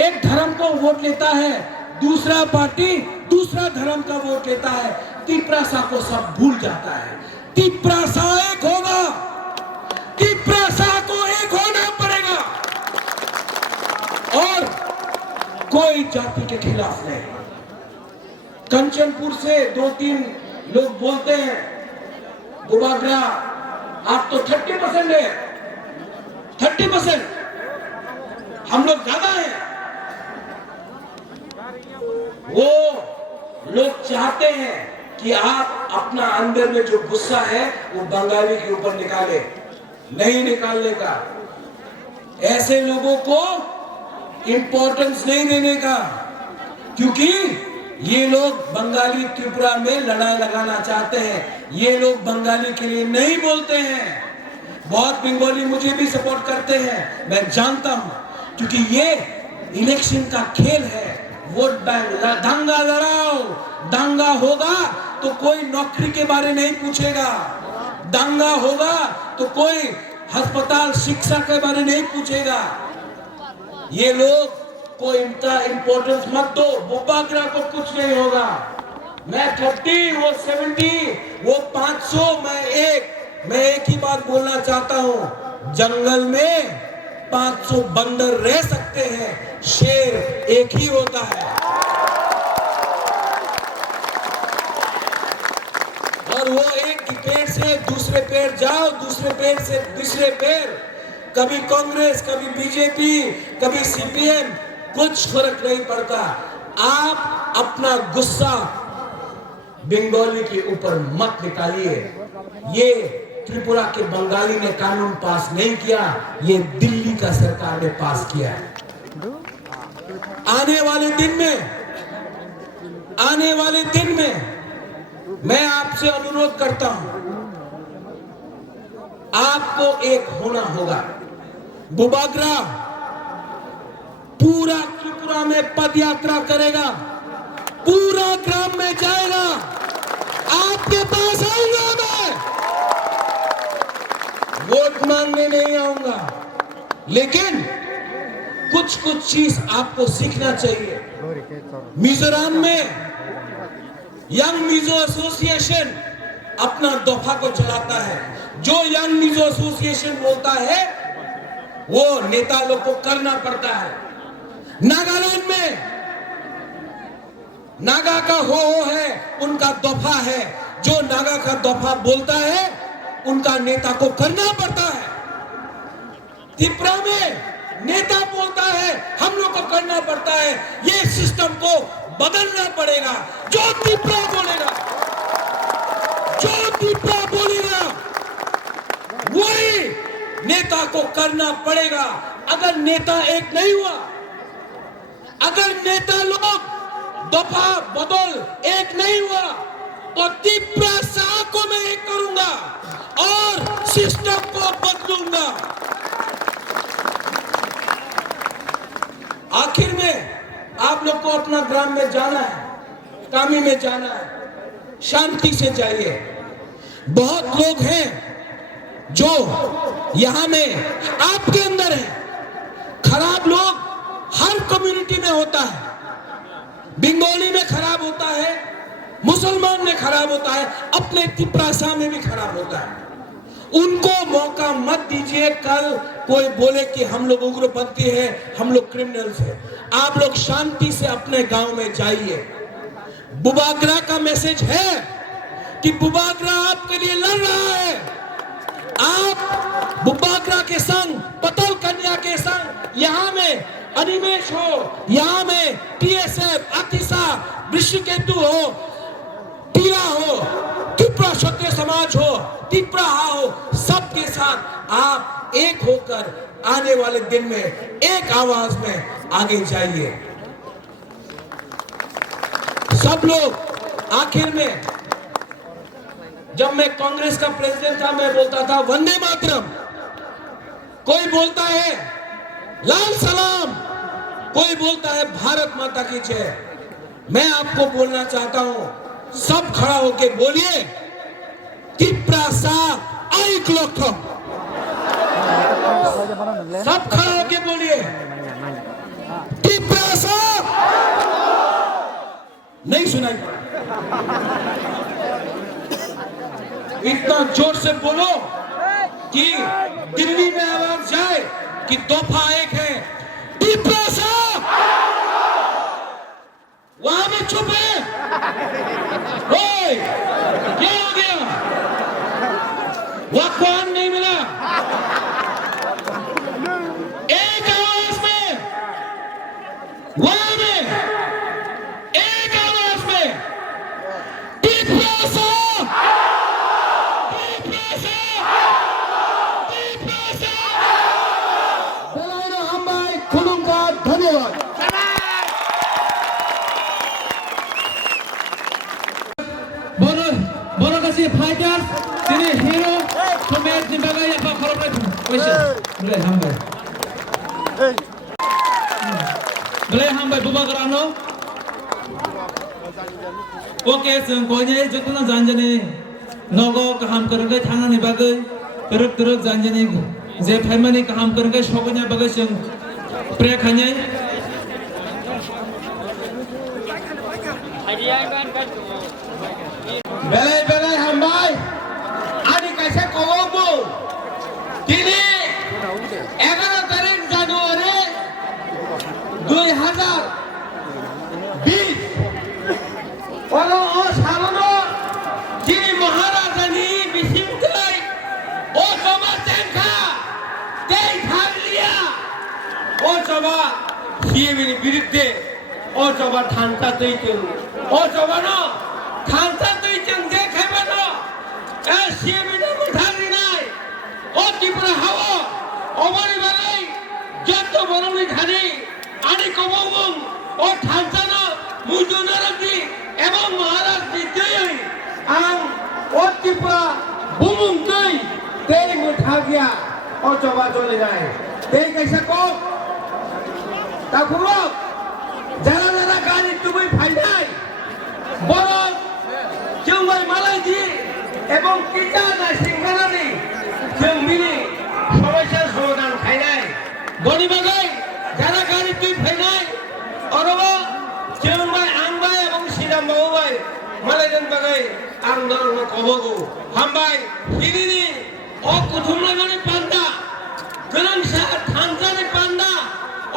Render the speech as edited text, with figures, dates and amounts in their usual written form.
एक धर्म को वोट लेता है, दूसरा पार्टी दूसरा धर्म का वोट लेता है, तिप्रासा को सब भूल जाता है। तिप्रासा एक होगा, तिप्रासा को एक होना पड़ेगा और कोई जाति के खिलाफ नहीं। कंचनपुर से 2-3 लोग बोलते हैं बुबागरा आप तो 30% है, 30%, हम लोग ज्यादा हैं। वो लोग चाहते हैं कि आप अपना अंदर में जो गुस्सा है वो बंगाली के ऊपर निकाले, नहीं निकालने का, ऐसे लोगों को इंपॉर्टेंस नहीं देने का, क्योंकि ये लोग बंगाली त्रिपुरा में लड़ाई लगाना चाहते हैं। ये लोग बंगाली के लिए नहीं बोलते हैं। बहुत बंगाली मुझे भी सपोर्ट करते हैं, मैं जानता हूं, क्योंकि ये इलेक्शन का खेल है, वोट बैंक। दंगा लड़ाओ, दंगा होगा तो कोई नौकरी के बारे नहीं पूछेगा, दंगा होगा तो कोई अस्पताल शिक्षा के बारे नहीं पूछेगा। ये लोग को इनका इंपॉर्टेंस मत दो, बुबागरा को कुछ नहीं होगा। मैं 30, वो 70, वो 500, मैं एक ही बात बोलना चाहता हूं, जंगल में 500 बंदर रह सकते हैं, शेर एक ही होता है। और वो एक पेड़ से दूसरे पेड़ जाओ, दूसरे पेड़ से तीसरे पेड़, कभी कांग्रेस, कभी बीजेपी, कभी सीपीएम, कुछ फर्क नहीं पड़ता। आप अपना गुस्सा बंगाली के ऊपर मत निकालिए। ये त्रिपुरा के बंगाली ने कानून पास नहीं किया, ये दिल्ली का सरकार ने पास किया है। आने वाले दिन में मैं आपसे अनुरोध करता हूं, आपको एक होना होगा। बुबागरा पूरा त्रिपुरा में पद यात्रा करेगा, पूरा ग्राम में जाएगा, आपके पास आऊंगा, मैं वोट मांगने नहीं आऊंगा, लेकिन कुछ चीज आपको सीखना चाहिए। मिजोरम में यंग मिजो एसोसिएशन अपना दफा को चलाता है। जो यंग मिजो एसोसिएशन बोलता है वो नेता लोग को करना पड़ता है। नागालैंड में नागा का हो है, उनका दफा है, जो नागा का दफा बोलता है उनका नेता को करना पड़ता है। त्रिपुरा में नेता बोलता है, हम लोग को करना पड़ता है। ये सिस्टम को बदलना पड़ेगा। जो त्रिपुरा बोलेगा वही नेता को करना पड़ेगा। अगर नेता एक नहीं हुआ, अगर नेता लोग दफा बदल एक नहीं हुआ, तो त्रिपुरा को मैं एक करूंगा और सिस्टम को बदलूंगा। आखिर में आप लोग को अपना ग्राम में जाना है, कामी में जाना है, शांति से जाइए। बहुत लोग हैं जो यहां में आपके अंदर है। खराब लोग हर कम्युनिटी में होता है, बंगाली में खराब होता है, मुसलमान में खराब होता है, अपने त्रिपुरा में भी खराब होता है। उनको मौका मत दीजिए। कल कोई बोले कि हम लोग उग्रपंथी है, हम लोग क्रिमिनल्स है। आप लोग शांति से अपने गांव में जाइए। बुबागरा का मैसेज है कि बुबागरा आपके लिए लड़ रहा है। आप बुबागरा के संग, पतल कन्या के संग, यहाँ में अनिमेश हो, यहाँ में टीएसएफ, अतिसा, विश्वकेतु हो, टीला हो, त्रिपुरा क्षत्रिय समाज हो, त्रिपुरा हो, सबके साथ आप एक होकर आने वाले दिन में एक आवाज में आगे जाइए। सब लोग आखिर में, जब मैं कांग्रेस का प्रेसिडेंट था, मैं बोलता था वंदे मातरम, कोई बोलता है लाल सलाम, कोई बोलता है भारत माता की जय। मैं आपको बोलना चाहता हूं, सब खड़ा होके बोलिए त्रिपुरा सा एक लोकम। सब खड़ा होके बोलिए त्रिपुरा सुनाई पड़ा। इतना जोर से बोलो कि दिल्ली में आवाज जाए कि दफा एक है, वहां में चुप है। ओए, क्या हो गया? वाकवान नहीं मिला। एक आवाज में, वहां में एक आवाज में धन्यवाद। Bono kasih fighters, sini hero, pemain di bagai apa kalau mereka question, boleh hambai, buka kerana, oke, sengkonya jatuhnya janjane, nogo kaham kerja thangna ni bagai, teruk janjane, je family kaham kerja shokunya bagai seng, prekhanya. বেলায় হামবাই আনি কাছে কব তিনি 11 তারিখ জানুয়ারি 2020 ওনো সালনো যিনি মহারাজানি বিসিমতাই ও জমা তেনখা তেই থাকলিয়া ও জমা সিএবির বিরুদ্ধে ও জমা ঠান্ডা তৈতে ও জমা না ঠান্ডা তৈতে দেখাবে না এ সিএবির মুঠারি নাই ও ত্রিপুরা হাওয়া অমরি বালাই যত বরণি ধানি আনি কবং ও ঠান্ডা না মুজুনারদি এবং মহারাজ দিতেই আং ও ত্রিপুরা বুমুং তৈ তেই মুঠাগিয়া ও জমা চলে যায় তেই কাইসা কক তাকুরক যারা গাড়ি তুমি ফাইনাই বরং जोंबाय मालायदि এবং কিটা না সিংহানানি जों मिनि समस्या समाधान खायनाय गनि बागै যারা গাড়ি তুই ফাইনাই अरबा जोंबाय आंबाय এবং सिदाम बावबाय मालायजों बागै आं नरनो कबगौ हामबाय हिरिनि अ कुथुमलायमानि पान्दा गोनांसा